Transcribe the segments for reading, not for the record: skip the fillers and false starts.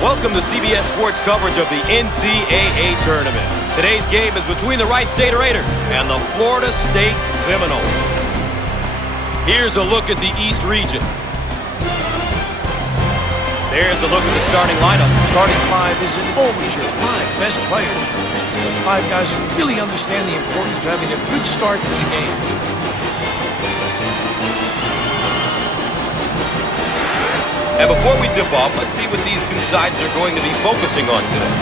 Welcome to CBS Sports coverage of the NCAA tournament. Today's game is between the Wright State Raiders and the Florida State Seminoles. Here's a look at the East region. There's a look at the starting lineup. Starting five isn't always your five best players. But five guys who really understand the importance of having a good start to the game. And before we tip off, let's see what these two sides are going to be focusing on today.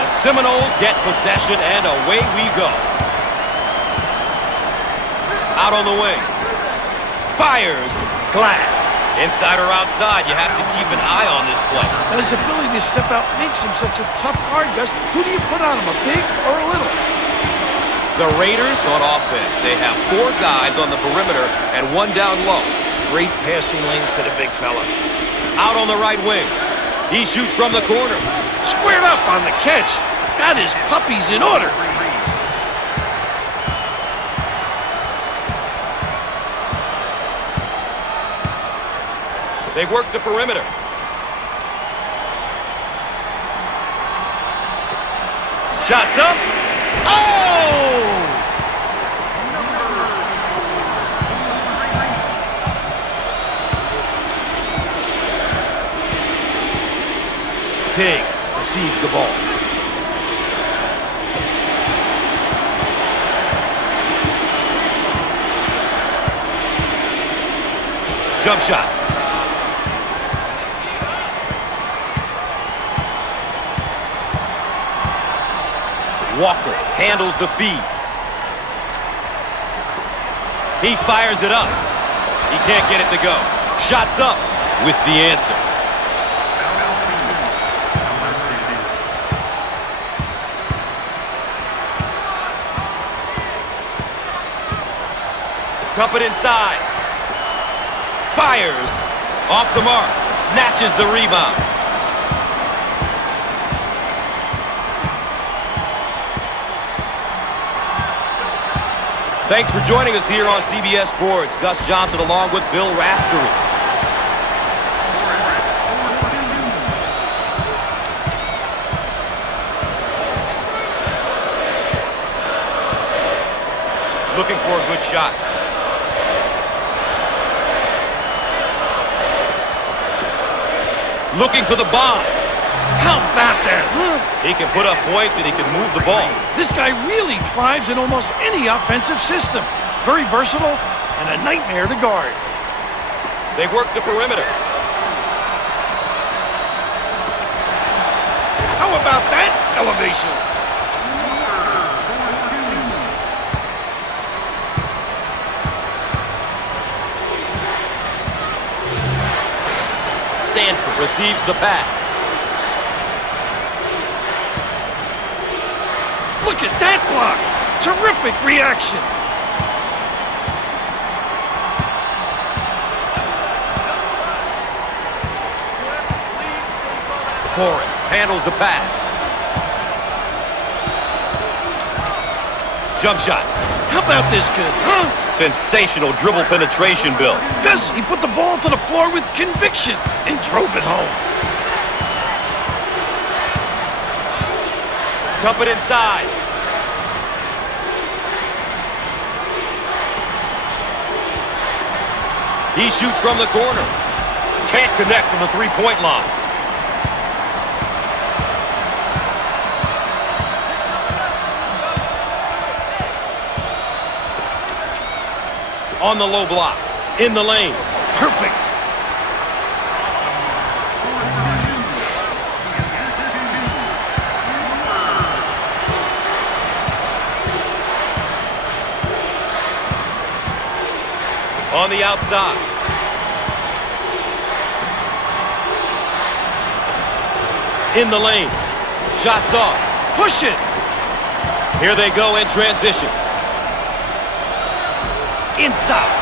The Seminoles get possession, and away we go. Out on the wing. Fires. Glass. Inside or outside, you have to keep an eye on this play. And his ability to step out makes him such a tough guard, Gus. Who do you put on him, a big or a little? The Raiders on offense. They have 4 guys on the perimeter and 1 down low. Great passing lanes to the big fella. Out on the right wing. He shoots from the corner. Squared up on the catch. Got his puppies in order. They work the perimeter. Shots up. Oh! Tiggs receives the ball. Jump shot. Walker handles the feed. He fires it up. He can't get it to go. Shots up with the answer. Dump it inside. Fires. Off the mark. Snatches the rebound. Thanks for joining us here on CBS Sports. Gus Johnson along with Bill Raftery. Looking for a good shot. Looking for the bomb. How about that, huh? He can put up points and he can move the ball. This guy really thrives in almost any offensive system. Very versatile and a nightmare to guard. They work the perimeter. How about that elevation? Stanford receives the pass. Look at that block. Terrific reaction. Forrest handles the pass. Jump shot. How about this kid, huh? Sensational dribble penetration, Bill. Gus, he put the ball to the floor with conviction and drove it home. Dump it inside. He shoots from the corner. Can't connect from the three-point line. On the low block. In the lane. Perfect. On the outside. In the lane. Shots off. Push it. Here they go in transition. Inside.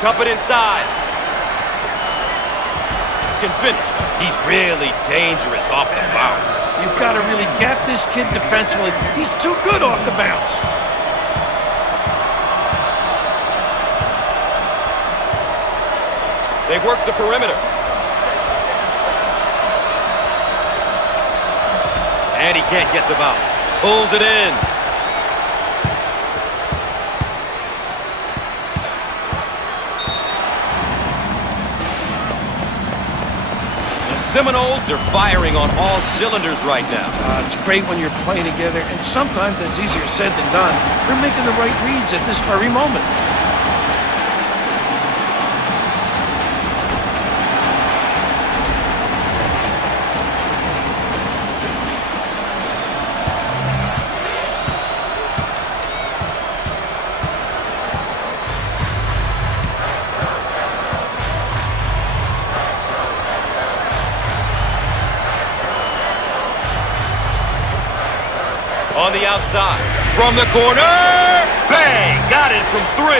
Dump it inside. Can finish. He's really dangerous off the bounce. You've got to really gap this kid defensively. He's too good off the bounce. They work the perimeter. And he can't get the bounce. Pulls it in. The Seminoles are firing on all cylinders right now. It's great when you're playing together, and sometimes it's easier said than done. They're making the right reads at this very moment. On the outside, from the corner, bang, got it from 3.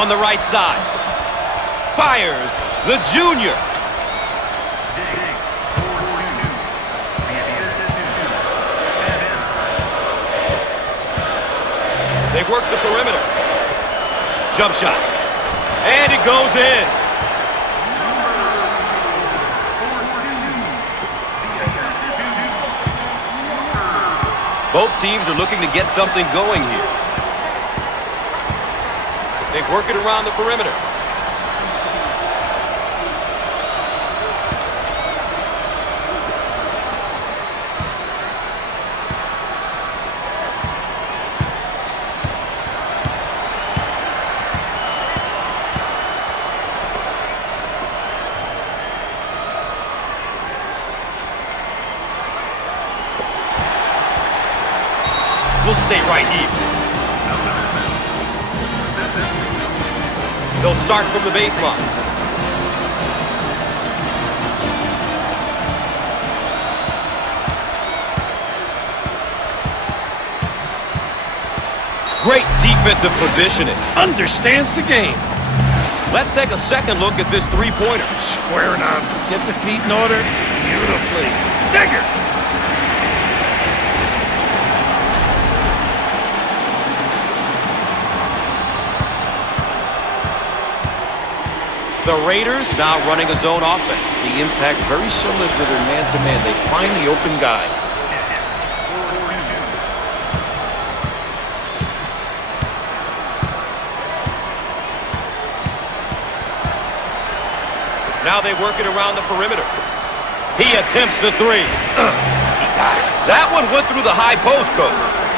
On the right side, fires the junior. They work the perimeter. Jump shot. And it goes in. Both teams are looking to get something going here. They work it around the perimeter. We'll stay right here. They'll start from the baseline. Great defensive positioning. Understands the game. Let's take a second look at this three-pointer. Squaring on. Get the feet in order. Beautifully. Dagger. The Raiders now running a zone offense. The impact very similar to their man-to-man. They find the open guy. Now they work it around the perimeter. He attempts the 3. He got it. That one went through the high post, Coach.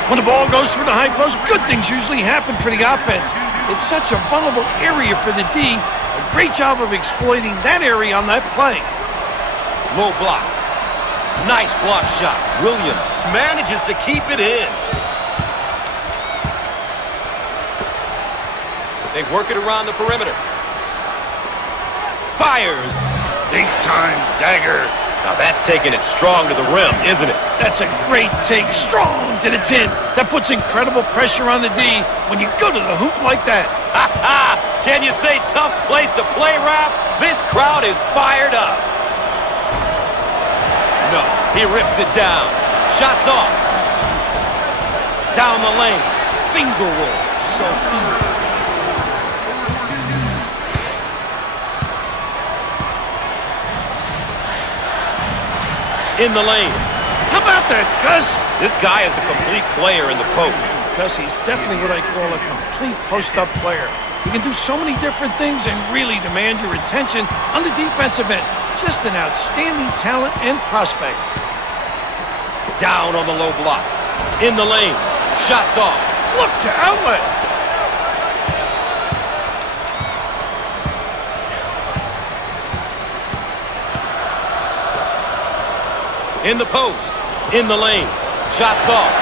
When the ball goes through the high post, good things usually happen for the offense. It's such a vulnerable area for the D. A great job of exploiting that area on that play. Low block. Nice block shot. Williams manages to keep it in. They work it around the perimeter. Fires. Big time dagger. Now that's taking it strong to the rim, isn't it? That's a great take, strong to the tin. That puts incredible pressure on the D when you go to the hoop like that. Ha ha! Can you say tough place to play, Raph? This crowd is fired up. No, he rips it down. Shots off. Down the lane. Finger roll. So easy. In the lane. How about that, Gus? This guy is a complete player in the post. Gus, he's definitely what I call a complete post-up player. He can do so many different things and really demand your attention on the defensive end. Just an outstanding talent and prospect. Down on the low block. In the lane. Shots off. Look to outlet. In the post. In the lane. Shots off.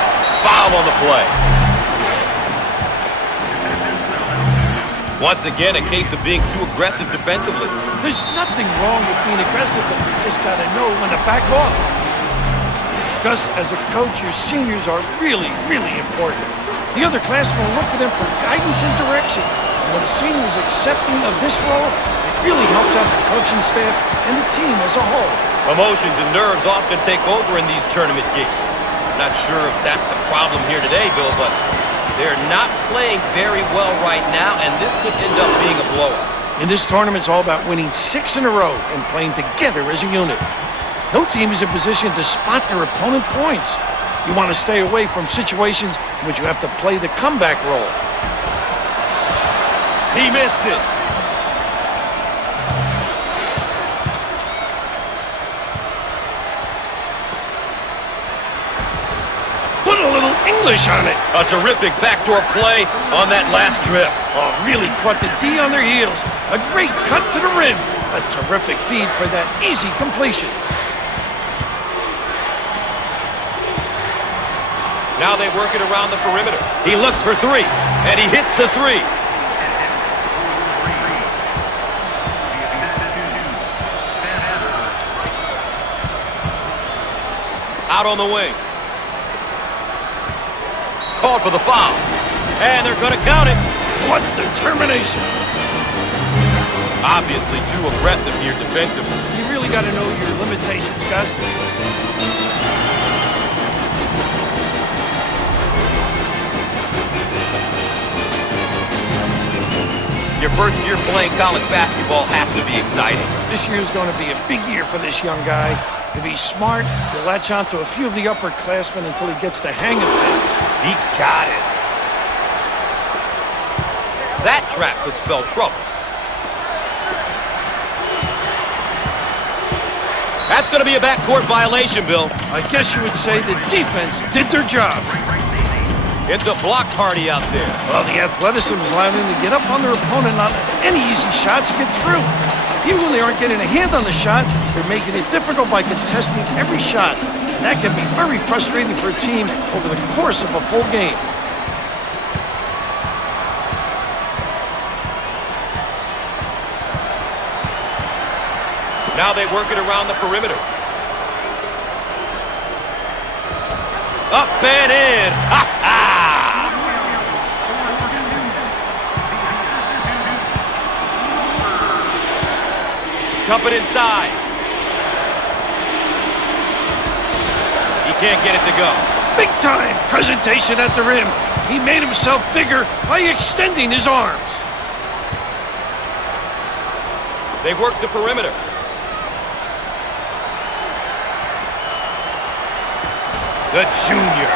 Foul on the play. Once again, a case of being too aggressive defensively. There's nothing wrong with being aggressive, but you just got to know when to back off. Gus, as a coach, your seniors are really, really important. The other classmen look to them for guidance and direction. And when a senior is accepting of this role, it really helps out the coaching staff and the team as a whole. Emotions and nerves often take over in these tournament games. I'm not sure if that's the problem here today, Bill, but they're not playing very well right now, and this could end up being a blowout. In this tournament, it's all about winning 6 in a row and playing together as a unit. No team is in position to spot their opponent points. You want to stay away from situations in which you have to play the comeback role. He missed it. Put a little English on it. A terrific backdoor play on that last trip. Oh, really caught the D on their heels. A great cut to the rim. A terrific feed for that easy completion. Now they work it around the perimeter. He looks for 3, and he hits the 3. Out on the wing. Called for the foul. And they're going to count it. What determination. Obviously too aggressive here defensively. You really got to know your limitations, Gus. Your first year playing college basketball has to be exciting. This year's going to be a big year for this young guy. If he's smart, he'll latch on to a few of the upperclassmen until he gets the hang of things. He got it. That trap could spell trouble. That's going to be a backcourt violation, Bill. I guess you would say the defense did their job. It's a block party out there. Well, the athleticism is allowing them to get up on their opponent, not any easy shots get through. Even when they aren't getting a hand on the shot, they're making it difficult by contesting every shot. And that can be very frustrating for a team over the course of a full game. Now they work it around the perimeter. Up and in. Ha ha! Dump it inside. He can't get it to go. Big time presentation at the rim. He made himself bigger by extending his arms. They work the perimeter. The junior.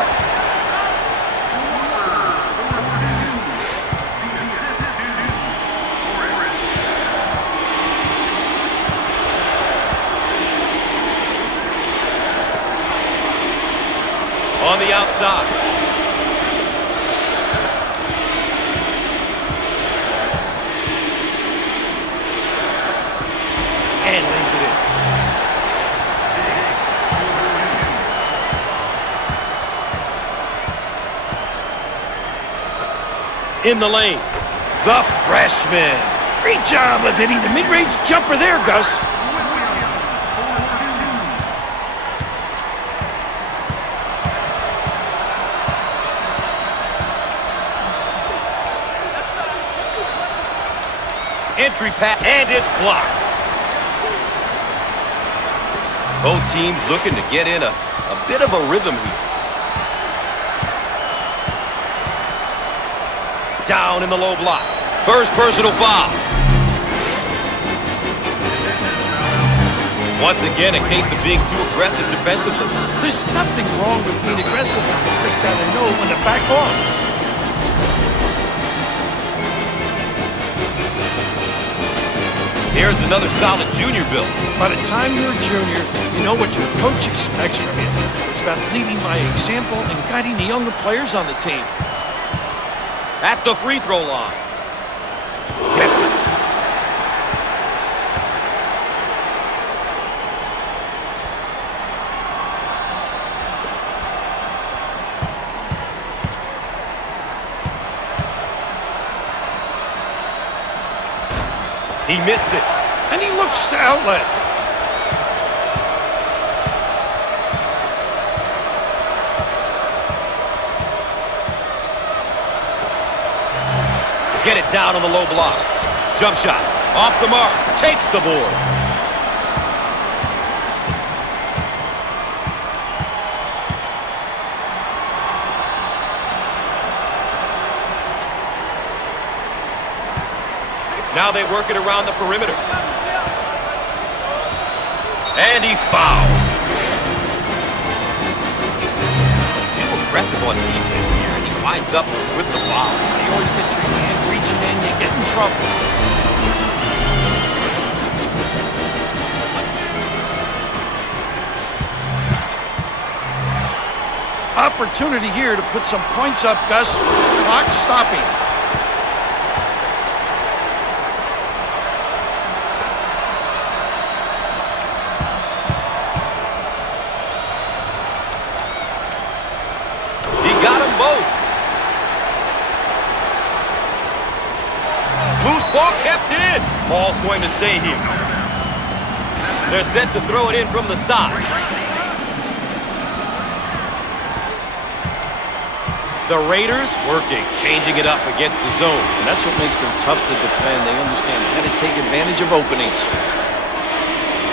On the outside. And lays it in. In the lane, the freshman. Great job of hitting the mid-range jumper there, Gus. Entry pass, and it's blocked. Both teams looking to get in a bit of a rhythm here. Down in the low block. First personal foul. Once again, a case of being too aggressive defensively. There's nothing wrong with being aggressive, but you just got to know when to back off. Here's another solid junior build. By the time you're a junior, you know what your coach expects from you. It's about leading by example and guiding the younger players on the team. At the free throw line. Gets it. He missed it. And he looks to outlet. Get it down on the low block. Jump shot. Off the mark. Takes the board. Now they work it around the perimeter. And he's fouled. Too aggressive on defense here, and he winds up with the foul. You always get your hand reaching in, you get in trouble. Opportunity here to put some points up, Gus. Clock stopping. Loose ball kept in. Ball's going to stay here. They're set to throw it in from the side. The Raiders working, changing it up against the zone. And that's what makes them tough to defend. They understand how to take advantage of openings.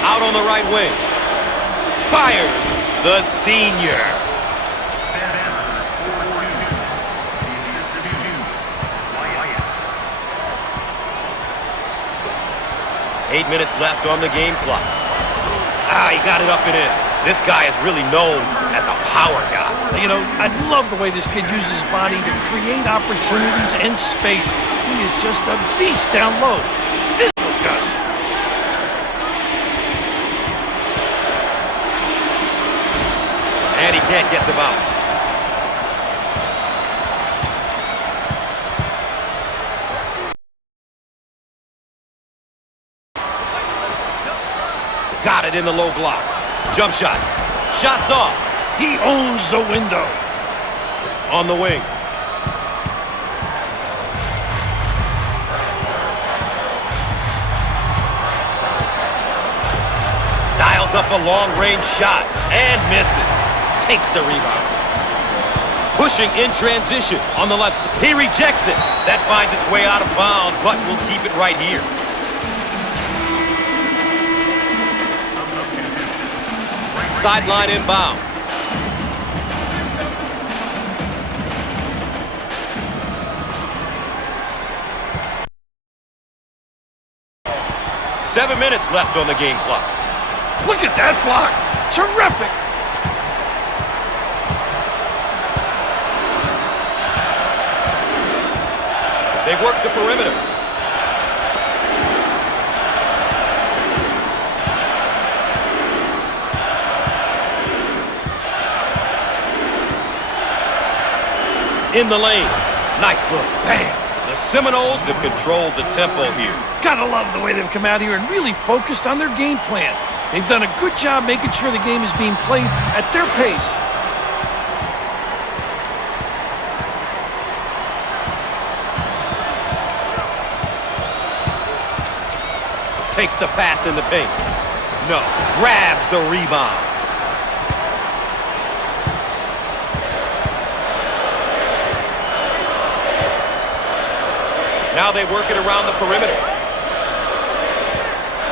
Out on the right wing. Fired. The senior. 8 minutes left on the game clock. He got it up and in. This guy is really known as a power guy. You know, I love the way this kid uses his body to create opportunities and space. He is just a beast down low. Physical, Gus. And he can't get the bounce. Got it in the low block. Jump shot. Shots off. He owns the window. On the wing. Dials up a long-range shot and misses. Takes the rebound. Pushing in transition on the left side. He rejects it. That finds its way out of bounds, but we'll keep it right here. Sideline inbound. Seven minutes left on the game clock. Look at that block. Terrific. They work the perimeter. In the lane. Nice look. Bam. The Seminoles have controlled the tempo here. Gotta love the way they've come out here and really focused on their game plan. They've done a good job making sure the game is being played at their pace. Takes the pass in the paint. No. Grabs the rebound. Now they work it around the perimeter.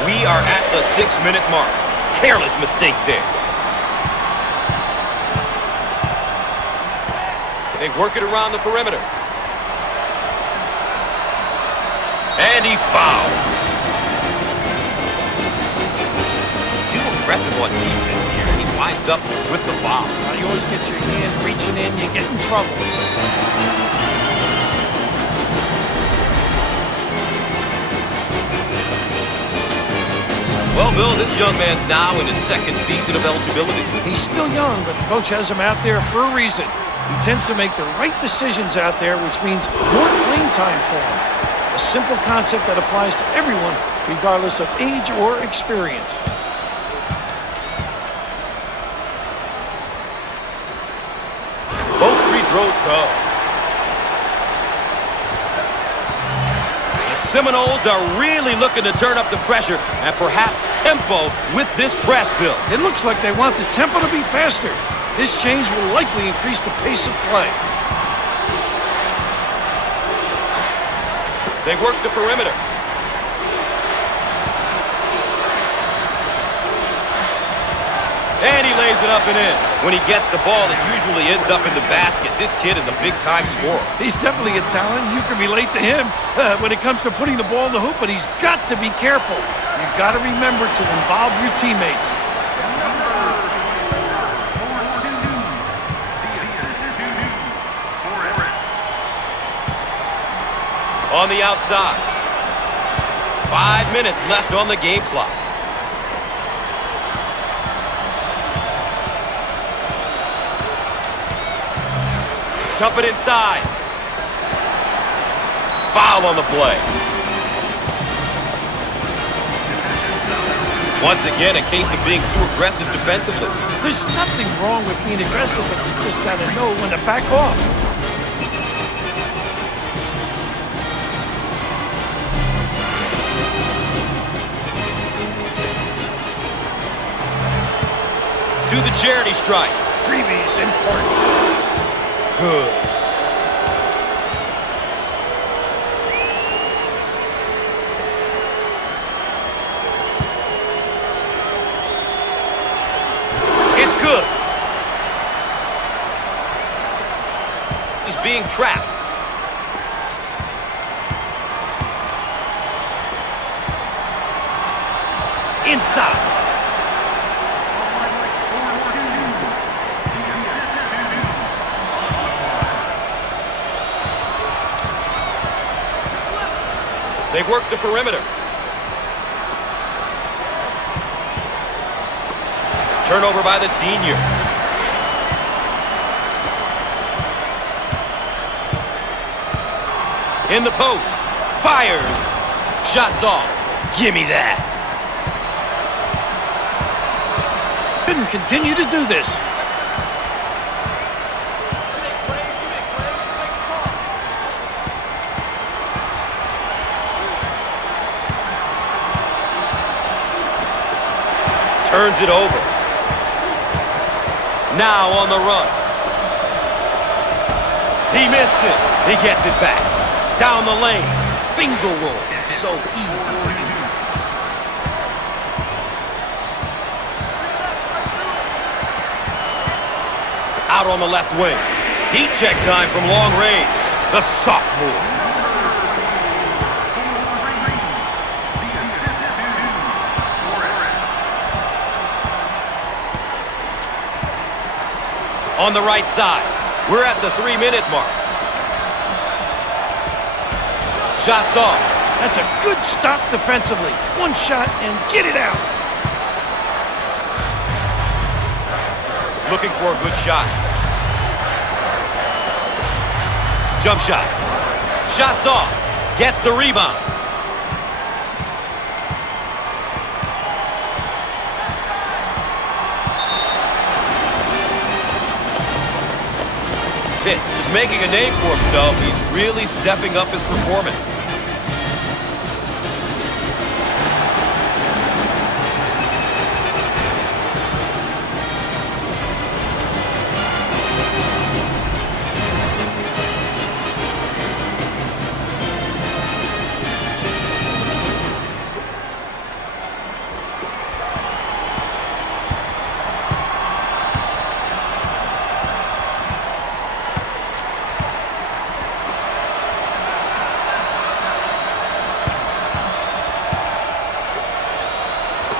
We are at the 6-minute mark. Careless mistake there. They work it around the perimeter. And he's fouled. Too aggressive on defense here, and he winds up with the foul. Now, you always get your hand reaching in, you get in trouble. Well, Bill, this young man's now in his second season of eligibility. He's still young, but the coach has him out there for a reason. He tends to make the right decisions out there, which means more playing time for him. A simple concept that applies to everyone, regardless of age or experience. Both free throws go. The Seminoles are really looking to turn up the pressure and perhaps tempo with this press, Bill. It looks like they want the tempo to be faster. This change will likely increase the pace of play. They work the perimeter. And he lays it up and in. When he gets the ball, it usually ends up in the basket. This kid is a big-time scorer. He's definitely a talent. You can relate to him when it comes to putting the ball in the hoop, but he's got to be careful. You've got to remember to involve your teammates. On the outside. 5 minutes left on the game clock. Dump it inside. Foul on the play. Once again, a case of being too aggressive defensively. There's nothing wrong with being aggressive, but you just got to know when to back off. To the charity stripe. Freebies important. Good. It's good. Just being trapped. Inside. They work the perimeter. Turnover by the senior. In the post. Fired. Shots off. Give me that. Couldn't continue to do this. Turns it over. Now on the run. He missed it. He gets it back. Down the lane. Finger roll. So easy for this guy. Out on the left wing. Heat check time from long range. The sophomore. On the right side. We're at the 3-minute mark. Shots off. That's a good stop defensively. One shot and get it out. Looking for a good shot. Jump shot. Shots off. Gets the rebound. Pitts is making a name for himself. He's really stepping up his performance.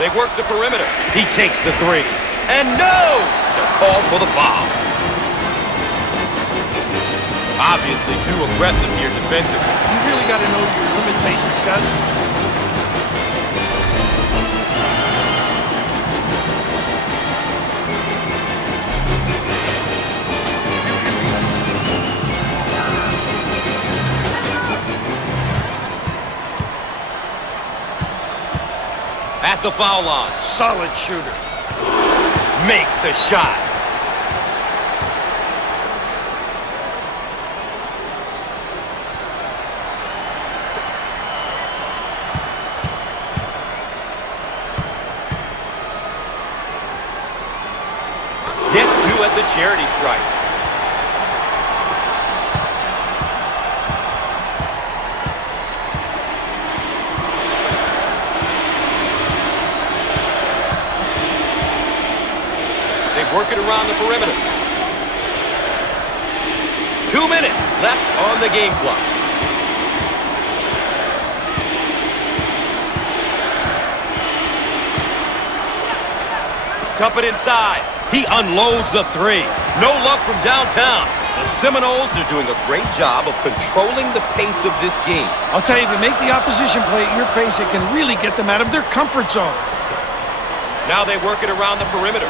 They work the perimeter. He takes the three. And no! It's a call for the foul. Obviously too aggressive here defensively. You really got to know your limitations, Gus. At the foul line. Solid shooter. Makes the shot. Gets two at the charity stripe. Working around the perimeter. 2 minutes left on the game clock. Dump it inside. He unloads the three. No luck from downtown. The Seminoles are doing a great job of controlling the pace of this game. I'll tell you, if you make the opposition play at your pace, it can really get them out of their comfort zone. Now they work it around the perimeter.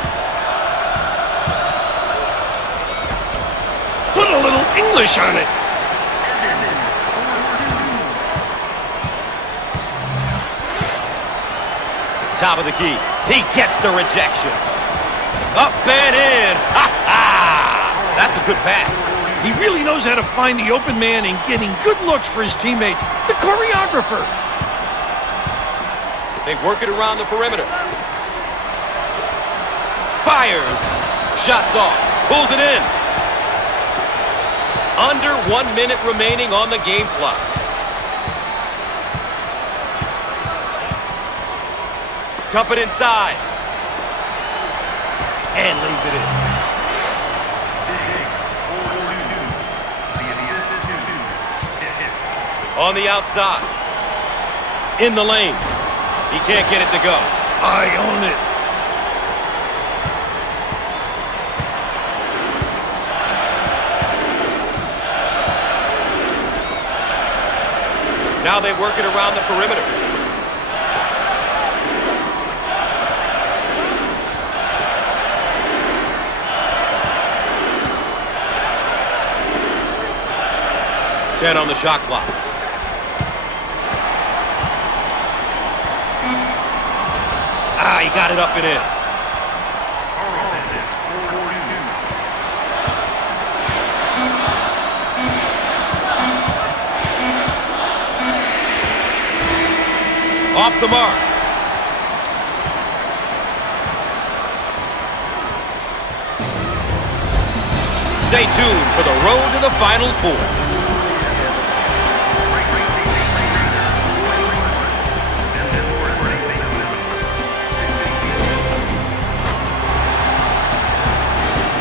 Put a little English on it. Top of the key. He gets the rejection. Up and in. Ha ha! That's a good pass. He really knows how to find the open man and getting good looks for his teammates. The choreographer. They work it around the perimeter. Fires. Shots off. Pulls it in. Under 1 minute remaining on the game clock. Dump it inside. And lays it in. On the outside. In the lane. He can't get it to go. I own it. Now they work it around the perimeter. Ten on the shot clock. He got it up and in. Off the mark. Stay tuned for the road to the Final Four.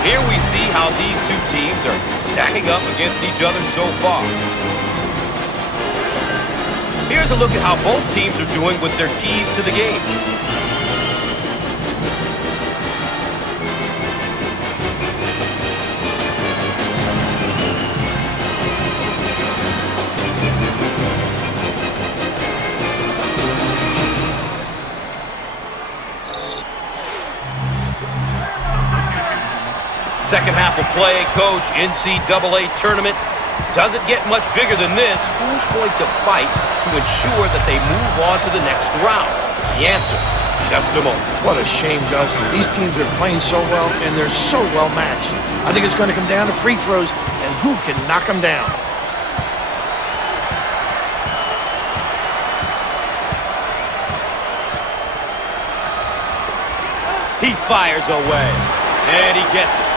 Here we see how these two teams are stacking up against each other so far. Here's a look at how both teams are doing with their keys to the game. Second half of play, coach. NCAA tournament doesn't get much bigger than this. Who's going to fight to ensure that they move on to the next round? The answer, just a moment. What a shame, Gus. These teams are playing so well, and they're so well matched. I think it's going to come down to free throws and who can knock them down. He fires away, and he gets it.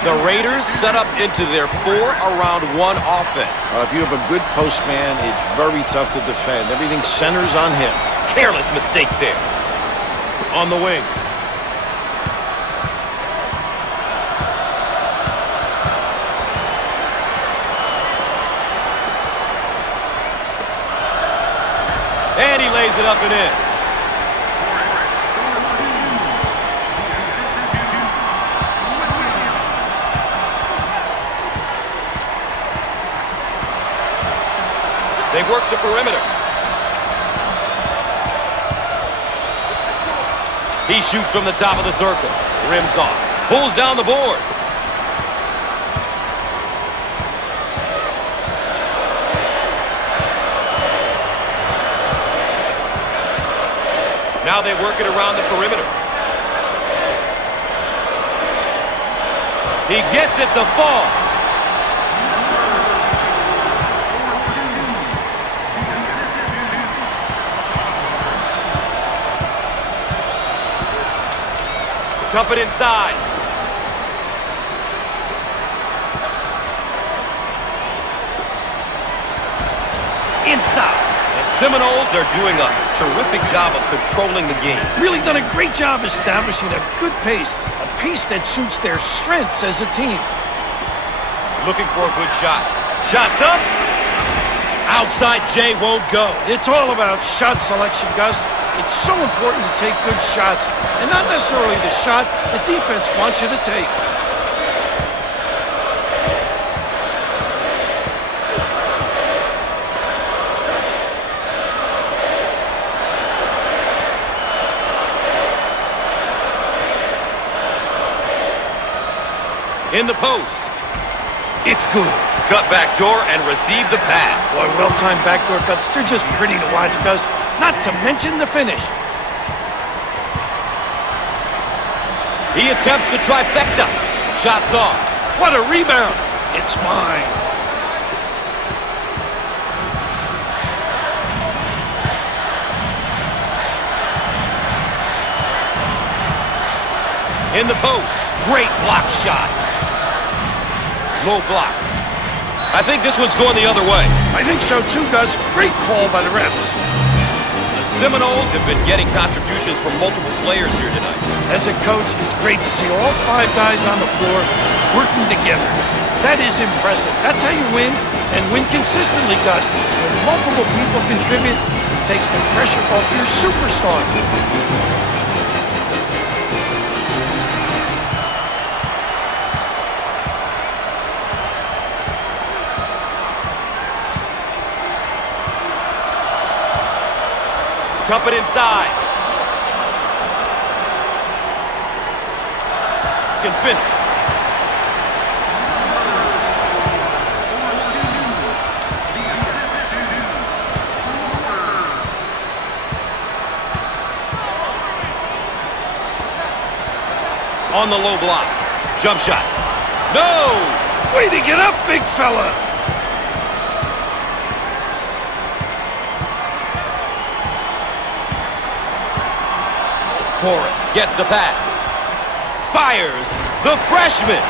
The Raiders set up into their 4-around-1 offense. If you have a good post man, it's very tough to defend. Everything centers on him. Careless mistake there. On the wing. it up and in. They work the perimeter. He shoots from the top of the circle. Rims off. Pulls down the board. Now they work it around the perimeter. He gets it to fall. Dump it inside. Inside. The Seminoles are doing a terrific job of controlling the game. Really done a great job establishing a good pace, a pace that suits their strengths as a team. Looking for a good shot. Shots up. Outside J won't go. It's all about shot selection, Gus. It's so important to take good shots, and not necessarily the shot the defense wants you to take. In the post. It's good. Cut back door and receive the pass. Boy, well-timed backdoor cuts. They're just pretty to watch, Gus. Not to mention the finish. He attempts the trifecta. Shots off. What a rebound. It's mine. In the post. Great block shot. Low block. I think this one's going the other way. I think so too, Gus. Great call by the refs. The Seminoles have been getting contributions from multiple players here tonight. As a coach, it's great to see all 5 guys on the floor working together. That is impressive. That's how you win, and win consistently, Gus. When multiple people contribute, it takes the pressure off your superstar. Dump it inside. Can finish. On the low block. Jump shot. No! Way to get up, big fella! Forrest gets the pass. Fires the freshman.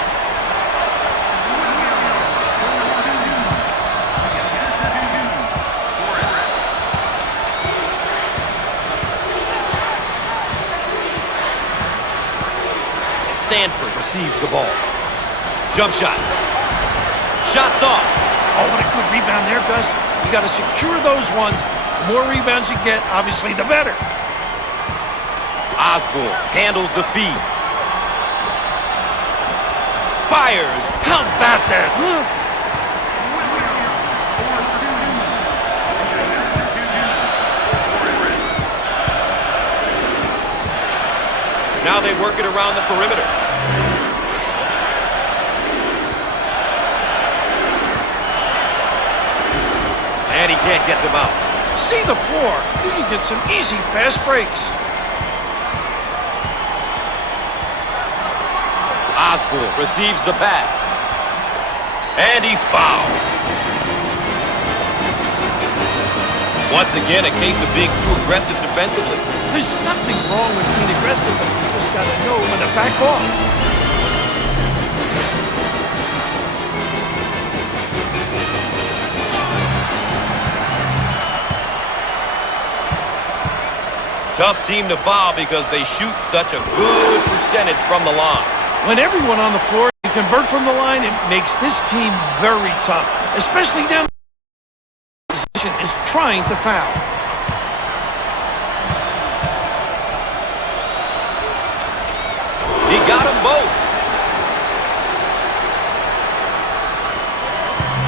Stanford receives the ball. Jump shot. Shots off. Oh, what a good rebound there, Gus. You got to secure those ones. The more rebounds you get, obviously, the better. Osborne handles the feed. Fires. How about that, huh? Now they work it around the perimeter. And he can't get them out. See the floor. You can get some easy, fast breaks. Osborne receives the pass. And he's fouled. Once again, a case of being too aggressive defensively. There's nothing wrong with being aggressive, but you just got to know when to back off. Tough team to foul because they shoot such a good percentage from the line. When everyone on the floor can convert from the line, it makes this team very tough, especially down the position is trying to foul. both.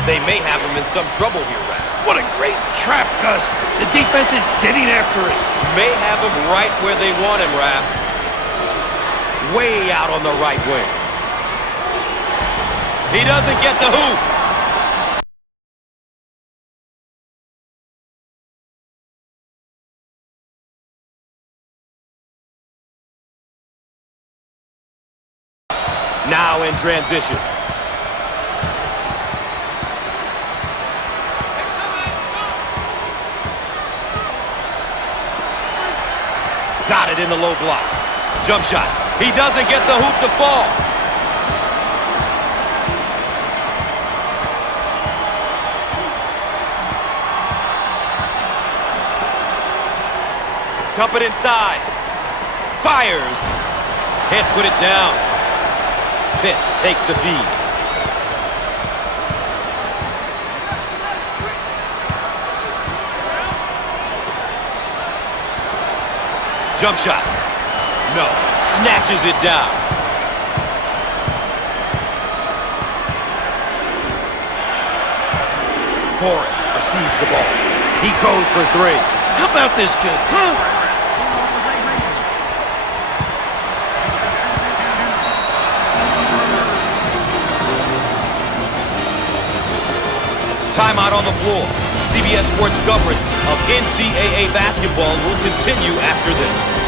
They may have him in some trouble here, Rat. What a great trap, Gus. The defense is getting after it. May have him right where they want him, Raph. Way out on the right wing. He doesn't get the hoop. Now in transition. Got it in the low block. Jump shot. He doesn't get the hoop to fall. Dump it inside. Fires. Can't put it down. Vince takes the feed. Jump shot. No. Snatches it down. Forrest receives the ball. He goes for three. How about this kid, huh? Timeout on the floor. CBS Sports coverage of NCAA basketball will continue after this.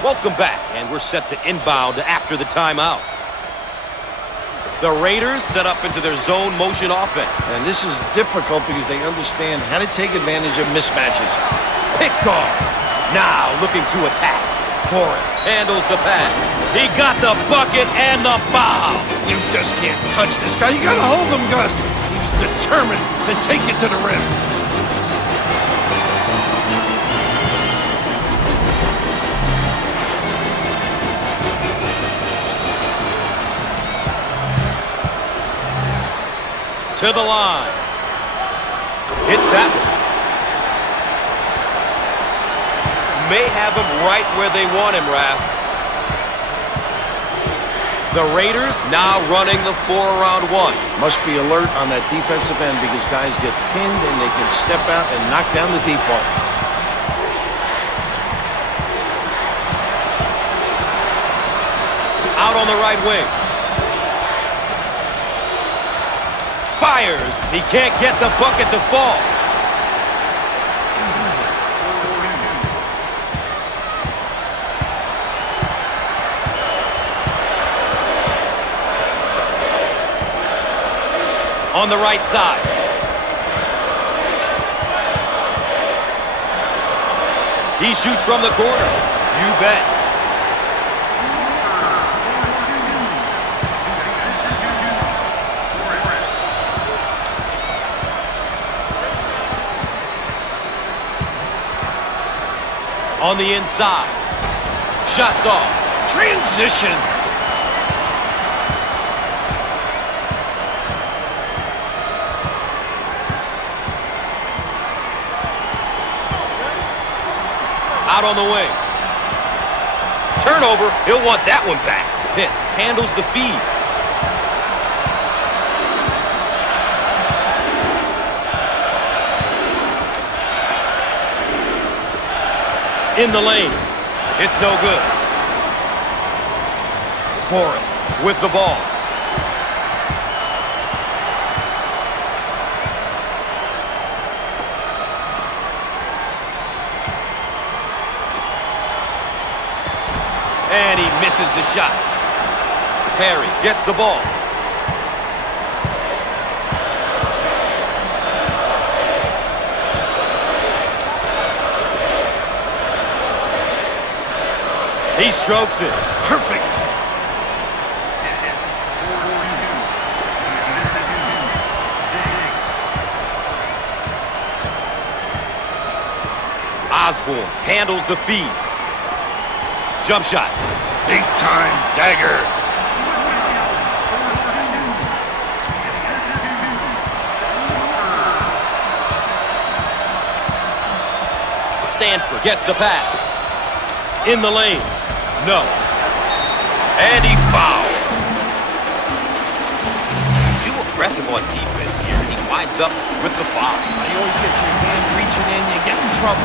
Welcome back, and we're set to inbound after the timeout. The Raiders set up into their zone motion offense. And this is difficult because they understand how to take advantage of mismatches. Picked off. Now looking to attack. Forrest handles the pass. He got the bucket and the foul. You just can't touch this guy. You gotta hold him, Gus. He's determined to take it to the rim. To the line. Hits that one. May have him right where they want him, Raph. The Raiders now running the 4-around-1. Must be alert on that defensive end because guys get pinned and they can step out and knock down the deep ball. Out on the right wing. Fires. He can't get the bucket to fall. On the right side. He shoots from the corner. You bet. On the inside. Shots off. Transition. Out on the wing. Turnover. He'll want that one back. Pitts handles the feed. In the lane. It's no good. Forrest with the ball. And he misses the shot. Perry gets the ball. He strokes it. Perfect. Osborne handles the feed. Jump shot. Big time dagger. Stanford gets the pass. In the lane. No. And he's fouled. Too aggressive on defense here. He winds up with the foul. You always get your hand reaching in, you get in trouble.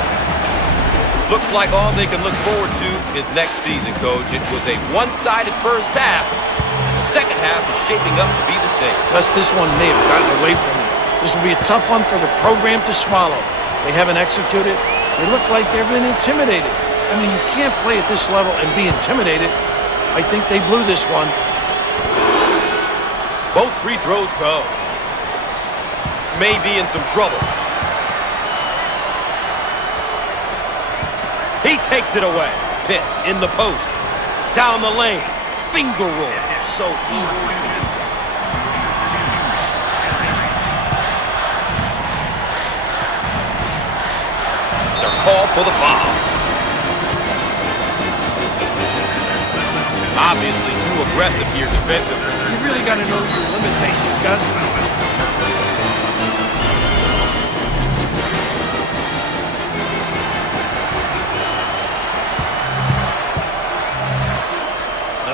Looks like all they can look forward to is next season, Coach. It was a one-sided first half. The second half is shaping up to be the same. Thus, this one may have gotten away from them. This will be a tough one for the program to swallow. They haven't executed. They look like they've been intimidated. I mean, you can't play at this level and be intimidated. I think they blew this one. Both free throws go. May be in some trouble. He takes it away. Pitts in the post. Down the lane. Finger roll. So easy for this guy. It's a call for the foul. Obviously too aggressive here defensively. You really got to know your limitations, Gus.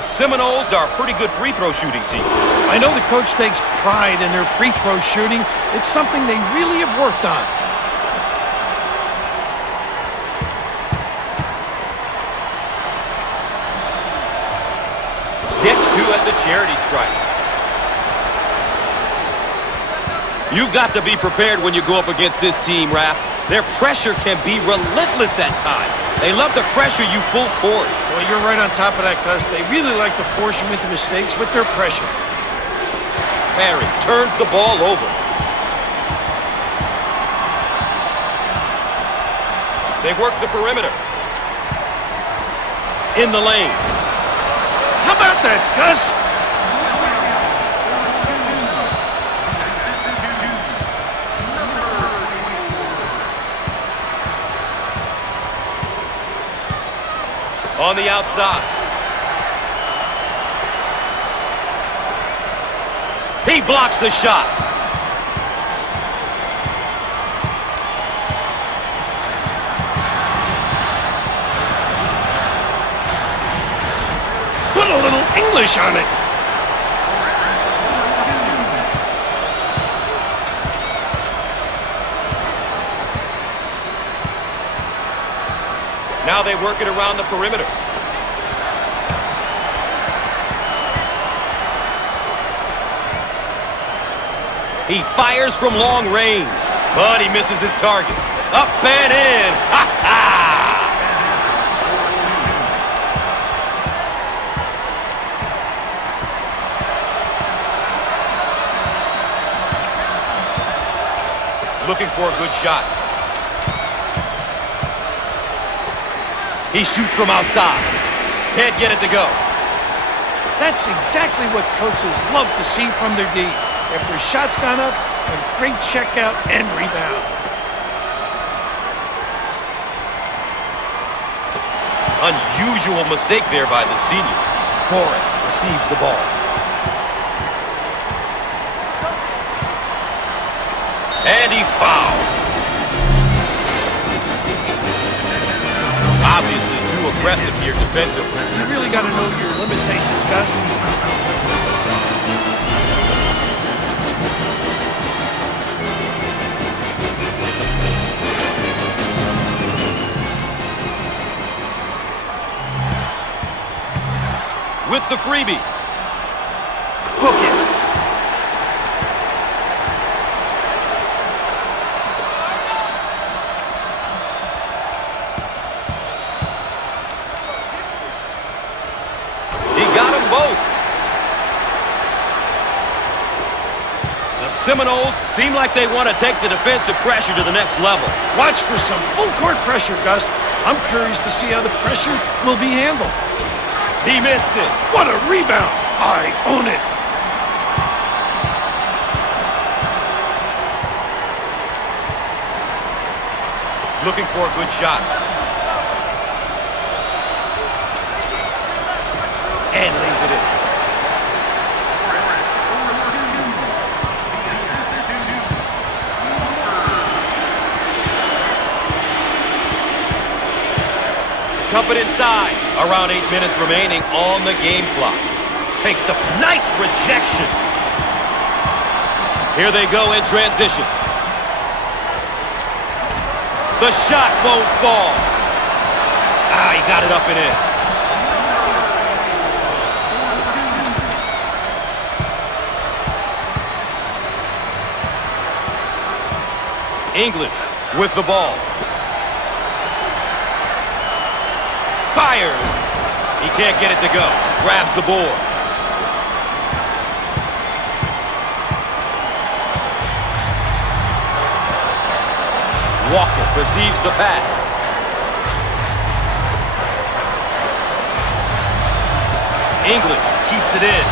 Seminoles are a pretty good free throw shooting team. I know the coach takes pride in their free throw shooting. It's something they really have worked on. Gets two at the charity stripe. You've got to be prepared when you go up against this team, Raph. Their pressure can be relentless at times. They love to pressure you full court. Well, you're right on top of that, Gus. They really like to force you into mistakes with their pressure. Perry turns the ball over. They work the perimeter. In the lane. How about that, Gus? On the outside. He blocks the shot. Put a little English on it. Now they work it around the perimeter. He fires from long range, but he misses his target. Up and in. Ha ha! Looking for a good shot. He shoots from outside. Can't get it to go. That's exactly what coaches love to see from their D. After a shot's gone up, a great checkout and rebound. Unusual mistake there by the senior. Forrest receives the ball. And he's fouled. Obviously too aggressive here defensively. You really got to know your limitations, Gus. With the freebie. Book it. Seminoles seem like they want to take the defensive pressure to the next level. Watch for some full-court pressure, Gus. I'm curious to see how the pressure will be handled. He missed it. What a rebound. I own it. Looking for a good shot. And lays it in. Dump it inside. Around 8 minutes remaining on the game clock. Takes the nice rejection. Here they go in transition. The shot won't fall. Ah, he got it up and in. English with the ball. Fired. He can't get it to go. Grabs the board. Walker receives the pass. English keeps it in.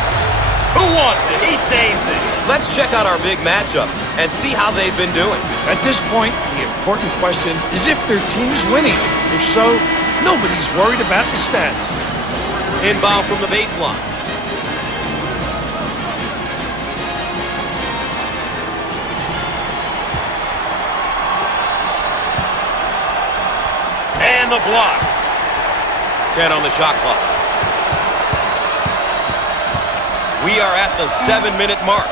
Who wants it? He saves it. Let's check out our big matchup and see how they've been doing. At this point, the important question is if their team is winning. If so, nobody's worried about the stats. Inbound from the baseline. And the block. 10 on the shot clock. We are at the 7-minute mark.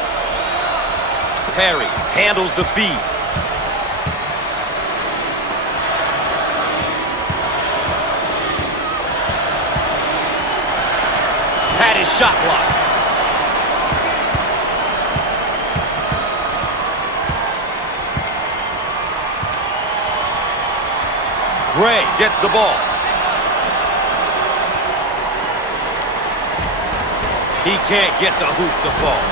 Perry handles the feed. Had his shot blocked. Gray gets the ball. He can't get the hoop to fall.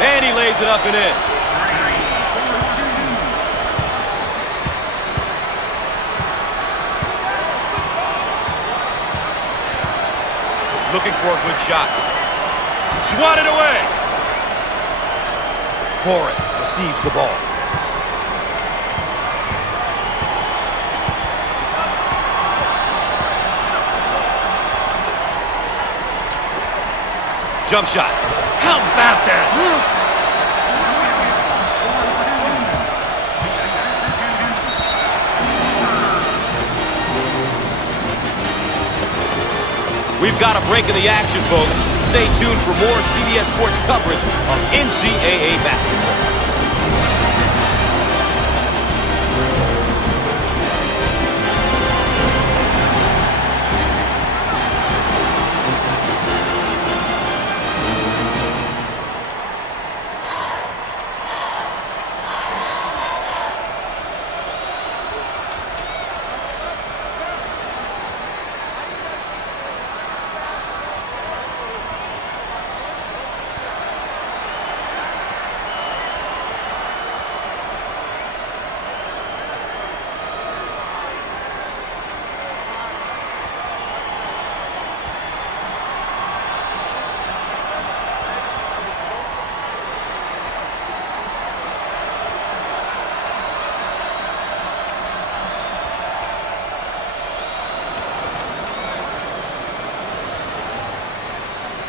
And he lays it up and in. Looking for a good shot. Swatted away. Forrest receives the ball. Jump shot. How about that? We've got a break in the action, folks. Stay tuned for more CBS Sports coverage of NCAA basketball.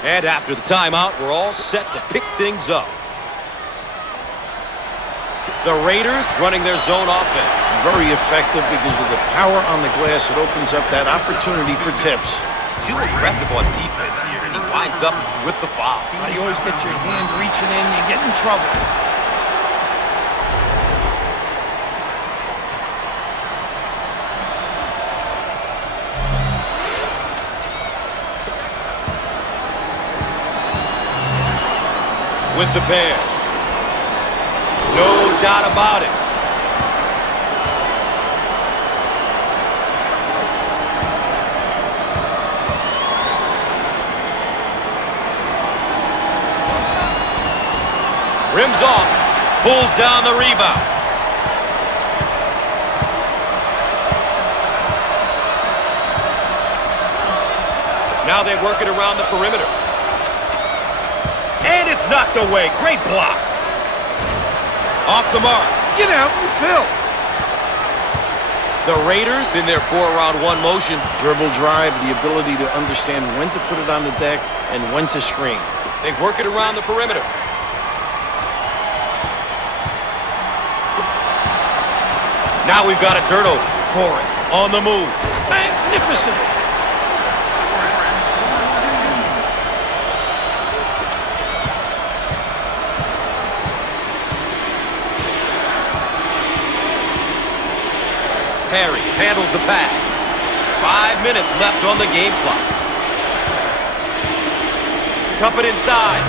And after the timeout, we're all set to pick things up. The Raiders running their zone offense. Very effective because of the power on the glass. It opens up that opportunity for tips. Too aggressive on defense here, and he winds up with the foul. Now you always get your hand reaching in, you get in trouble. With the pair. No doubt about it. Rims off. Pulls down the rebound. Now they work it around the perimeter. And it's knocked away. Great block. Off the mark. Get out and fill. The Raiders in their 4-round-1 motion. Dribble drive, the ability to understand when to put it on the deck and when to screen. They work it around the perimeter. Now we've got a turnover. Forrest on the move. Magnificent. Harry handles the pass. 5 minutes left on the game clock. Dump it inside.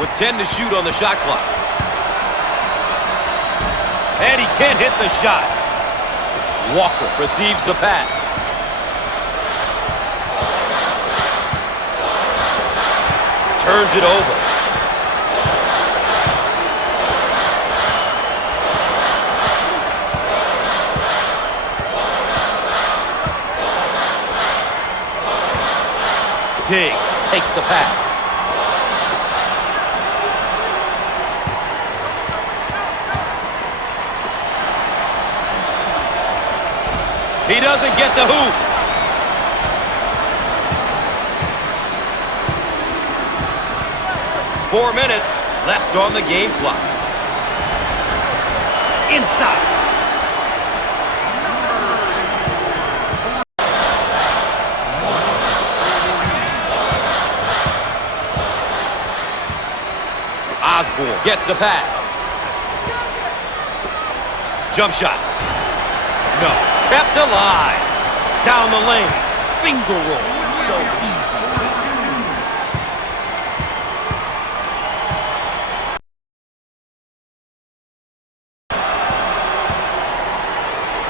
With 10 to shoot on the shot clock. And he can't hit the shot. Walker receives the pass. Turns it over. Diggs takes the pass. He doesn't get the hoop. 4 minutes left on the game clock. Inside. Osborne gets the pass. Jump shot. No. Kept alive. Down the lane. Finger roll. So easy for this guy.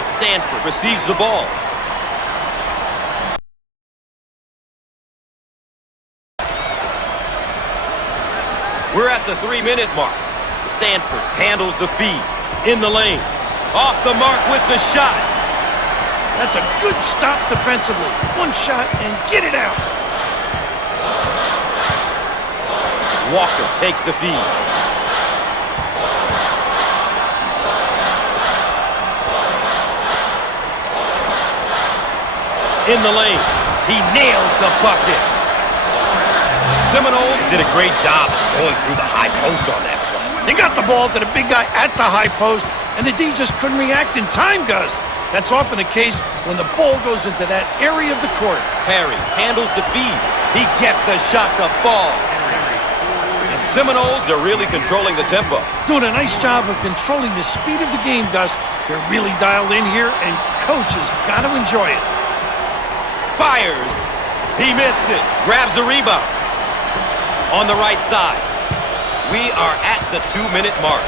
Stanford receives the ball. We're at the 3-minute mark. Stanford handles the feed. In the lane. Off the mark with the shot. That's a good stop defensively. One shot and get it out. Walker takes the feed. In the lane. He nails the bucket. The Seminoles did a great job going through the high post on that play. They got the ball to the big guy at the high post, and the D just couldn't react in time, Gus. That's often the case when the ball goes into that area of the court. Harry handles the feed. He gets the shot to fall. The Seminoles are really controlling the tempo. Doing a nice job of controlling the speed of the game, Gus. They're really dialed in here, and coach has got to enjoy it. Fires. He missed it. Grabs the rebound. On the right side. We are at the 2-minute mark.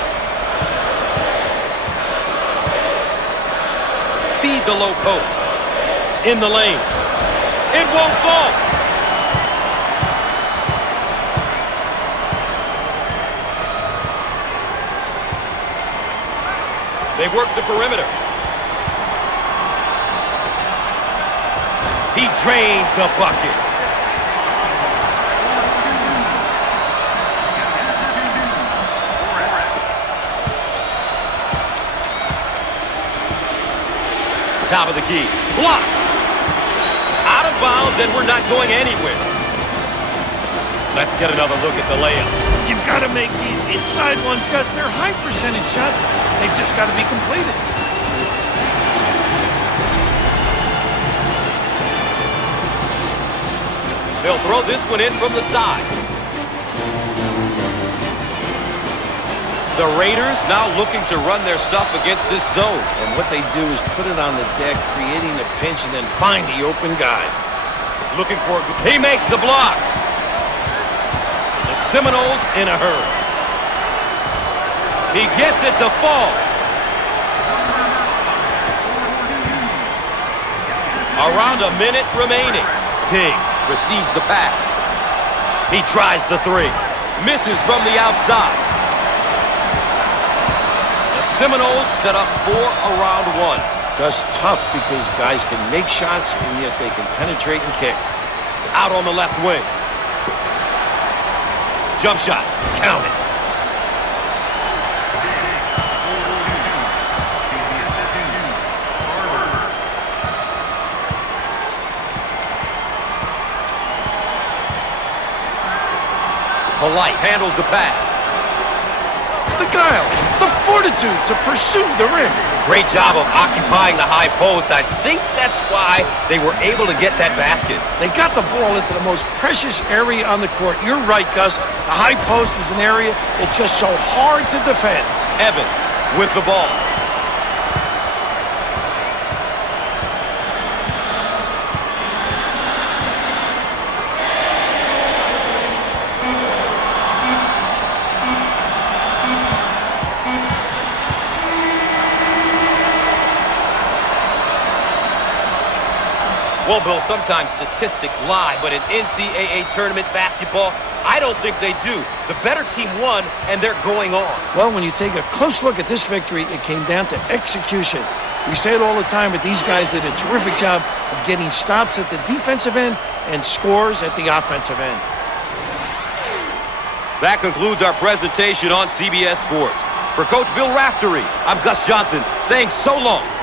Feed the low post. In the lane. It won't fall. They work the perimeter. He drains the bucket. Top of the key. Blocked. Out of bounds, and we're not going anywhere. Let's get another look at the layup. You've got to make these inside ones, Gus. They're high percentage shots. They've just got to be completed. They'll throw this one in from the side. The Raiders now looking to run their stuff against this zone. And what they do is put it on the deck, creating a pinch, and then find the open guy. Looking for it. He makes the block. The Seminoles in a hurry. He gets it to fall. Around a minute remaining. Diggs receives the pass. He tries the three. Misses from the outside. The Seminoles set up for a round one. That's tough because guys can make shots and yet they can penetrate and kick. Out on the left wing. Jump shot. Count it. Wright handles the pass. The guile, the fortitude to pursue the rim. Great job of occupying the high post. I think that's why they were able to get that basket. They got the ball into the most precious area on the court. You're right, Gus. The high post is an area it's just so hard to defend. Evans with the ball. Well, Bill, sometimes statistics lie, but in NCAA tournament basketball, I don't think they do. The better team won, and they're going on. Well, when you take a close look at this victory, it came down to execution. We say it all the time, but these guys did a terrific job of getting stops at the defensive end and scores at the offensive end. That concludes our presentation on CBS Sports. For Coach Bill Raftery, I'm Gus Johnson saying so long.